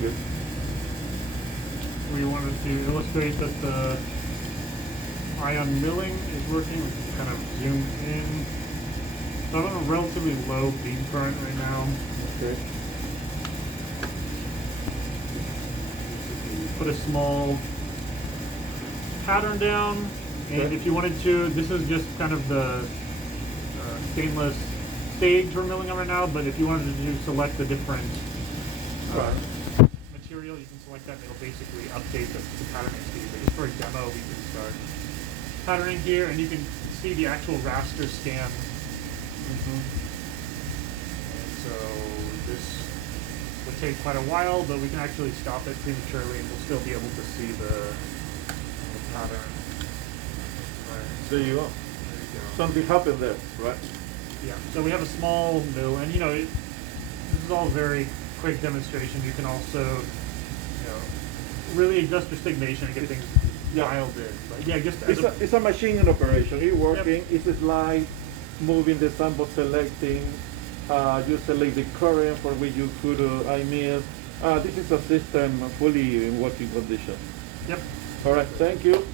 Good. We wanted to illustrate that the ion milling is working. We can kind of zoom in. So I'm on a relatively low beam current right now. Okay. Put a small pattern down, and Okay. if you wanted to, this is just kind of the stainless stage we're milling on right now, but if you wanted to select a different material, you can select that and it'll basically update the patterning speed. But just for a demo, we can start patterning here, and you can see the actual raster scan. And so this would take quite a while, but we can actually stop it prematurely and we'll still be able to see the pattern. There you go. There you go. Something happened there, right? Yeah, so we have a small mill, and you know, this is all very quick demonstration. You can also, you know, really adjust your stigmation and get things dialed in. But yeah, just as It's a machine in operation. It's working. Yep. It's a slide, moving the sample, selecting. You select the current for which you could mill. This is a system fully in working condition. Yep. All right. Thank you.